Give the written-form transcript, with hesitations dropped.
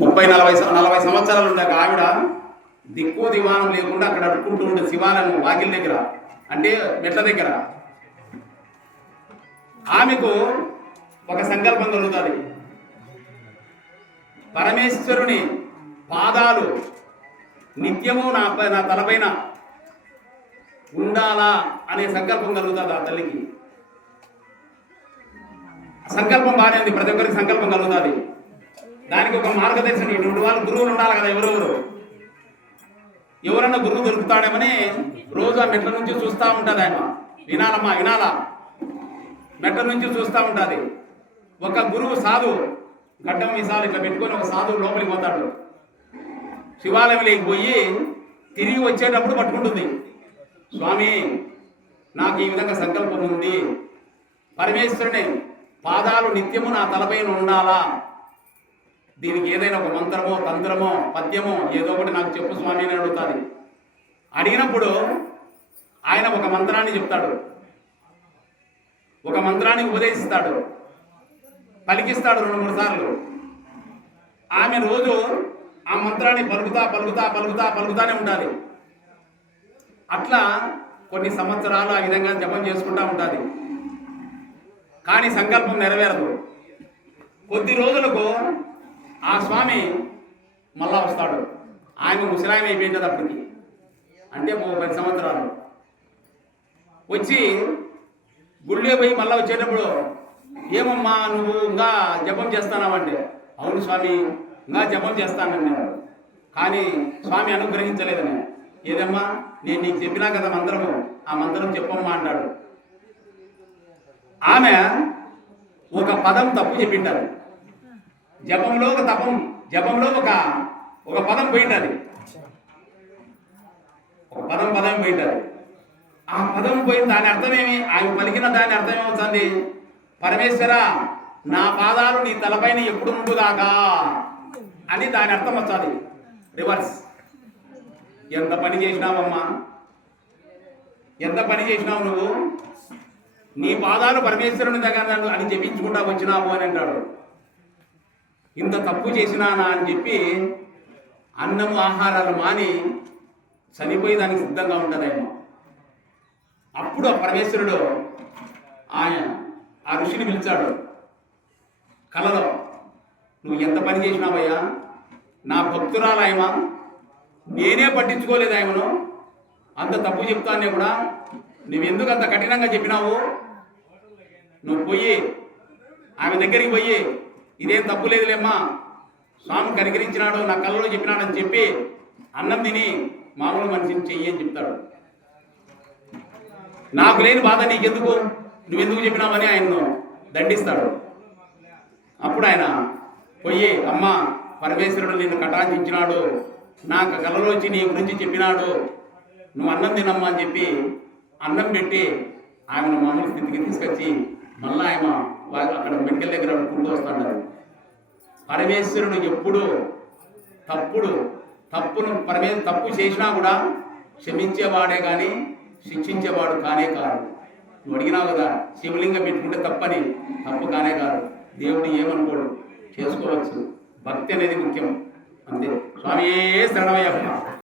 30-40 సంవత్సరాలు ఉండే ఆవిడ దిక్కు దివానం లేకుండా అక్కడ అడుక్కుంటూ ఉండే శివాలయం వాకిల్ దగ్గర, అంటే మెట్ల దగ్గర. ఆమెకు ఒక సంకల్పం కలుగుతుంది, పరమేశ్వరుని పాదాలు నిత్యము నా తలపైన ఉండాలా అనే సంకల్పం కలుగుతుంది ఆ తల్లికి. సంకల్పం బాగానే ఉంది, ప్రతి ఒక్కరికి సంకల్పం కలుగుతుంది. దానికి ఒక మార్గదర్శనం ఇటువంటి వాళ్ళు గురువులు ఉండాలి కదా. ఎవరన్నా గురువు దొరుకుతాడేమని రోజు ఆ మెట్ల నుంచి చూస్తూ ఉంటుంది. ఆయన వినాలమ్మా వినాలా, మెట్ల నుంచి చూస్తూ ఉంటుంది. ఒక గురువు సాధువు గడ్డం మీసాలు ఇట్లా పెట్టుకొని ఒక సాధువు లోపలికి పోతాడు. శివాలయంలోకి పోయి తిరిగి వచ్చేటప్పుడు పట్టుకుంటుంది, స్వామి నాకు ఈ విధంగా సంకల్పం ఉంది, పరమేశ్వరుని పాదాలు నిత్యము నా తలపైన ఉండాలా, దీనికి ఏదైనా ఒక మంత్రమో తంత్రమో పద్యమో ఏదో ఒకటి నాకు చెప్పు స్వామి అని అడుగుతుంది. అడిగినప్పుడు ఆయన ఒక మంత్రాన్ని చెప్తాడు, ఒక మంత్రాన్ని ఉపదేశిస్తాడు, పలికిస్తాడు 2-3 సార్లు. ఆమె రోజు ఆ మంత్రాన్ని పలుకుతానే ఉండాలి. అట్లా కొన్ని సంవత్సరాలు ఆ విధంగా జపం చేసుకుంటూ ఉంటుంది. కానీ సంకల్పం నెరవేరదు. కొద్ది రోజులకు ఆ స్వామి మళ్ళా వస్తాడు. ఆయన ముసలాయం అయిపోయింది అప్పటికి, అంటే 10 సంవత్సరాలు. వచ్చి గుళ్ళే పోయి మళ్ళీ వచ్చేటప్పుడు, ఏమమ్మా నువ్వు ఇంకా జపం చేస్తానావంటే, అవును స్వామి ఇంకా జపం చేస్తానని నేను, కానీ స్వామి అనుగ్రహించలేదని. ఏదమ్మా నేను నీకు చెప్పినా కదా మంత్రము, ఆ మంత్రం చెప్పమ్మా అంటాడు. ఆమె ఒక పదం తప్పు చెప్పింటారు. జపంలో ఒక పదం పోయింటది, ఒక పదం పోయింటది. ఆ పదం పోయిన దాని అర్థమేమి, ఆమె పలికిన దాని అర్థమేమవుతుంది, పరమేశ్వర నా పాదాలు నీ తలపైన ఎప్పుడు ఉండుగాకా అని దాని అర్థం వస్తుంది. రివర్స్. ఎంత పని చేసినావమ్మా, ఎంత పని చేసినావు నువ్వు, నీ పాదాలు పరమేశ్వరుని దగ్గర అని చెప్పించుకుంటా వచ్చినావు అని అంటాడు. ఇంత తప్పు చేసినానా అని చెప్పి అన్నము ఆహారాలు మాని చనిపోయేదానికి సిద్ధంగా ఉంటుందేమో. అప్పుడు ఆ పరమేశ్వరుడు ఆ ఋషిని పిలిచాడు కలలో, నువ్వు ఎంత పని చేసినావయ్యా, నా భక్తురాలాయమా, నేనే పట్టించుకోలేదు ఆయమను, అంత తప్పు చెప్తానే కూడా నువ్వెందుకు అంత కఠినంగా చెప్పినావు, నువ్వు పోయి ఆమె దగ్గరికి పోయి ఇదేం తప్పు లేదులేమ్మా, స్వామి కనికరించినాడు, నా కళ్ళలో చెప్పినాడని చెప్పి అన్నం తిని మామూలు మనిషిని చెయ్యి అని చెప్తాడు. నాకు లేని బాధ నీకెందుకు, నువ్వెందుకు చెప్పినావని ఆయన్ను దండిస్తాడు. అప్పుడు ఆయన పోయి, అమ్మ పరమేశ్వరుడు నిన్ను కటాక్షించినాడు, నాకు కళ్ళలో వచ్చి నీ గురించి చెప్పినాడు, నువ్వు అన్నం తినమ్మా అని చెప్పి అన్నం పెట్టి ఆమెను మామూలు స్థితికి తీసుకొచ్చి మళ్ళీ ఆయన అక్కడ మెడికల్ దగ్గర అనుకుంటూ వస్తున్నారు. పరమేశ్వరుడు ఎప్పుడు తప్పు చేసినా కూడా క్షమించేవాడే కానీ శిక్షించేవాడు కానే కాదు. నువ్వు అడిగినావు కదా శివలింగం పెట్టుకుంటే తప్పు కానే కాదు. దేవుడు ఏమనుకోడు, చేసుకోవచ్చు. భక్తి అనేది ముఖ్యం అంతే. స్వామియే శరణమయ్యప్ప.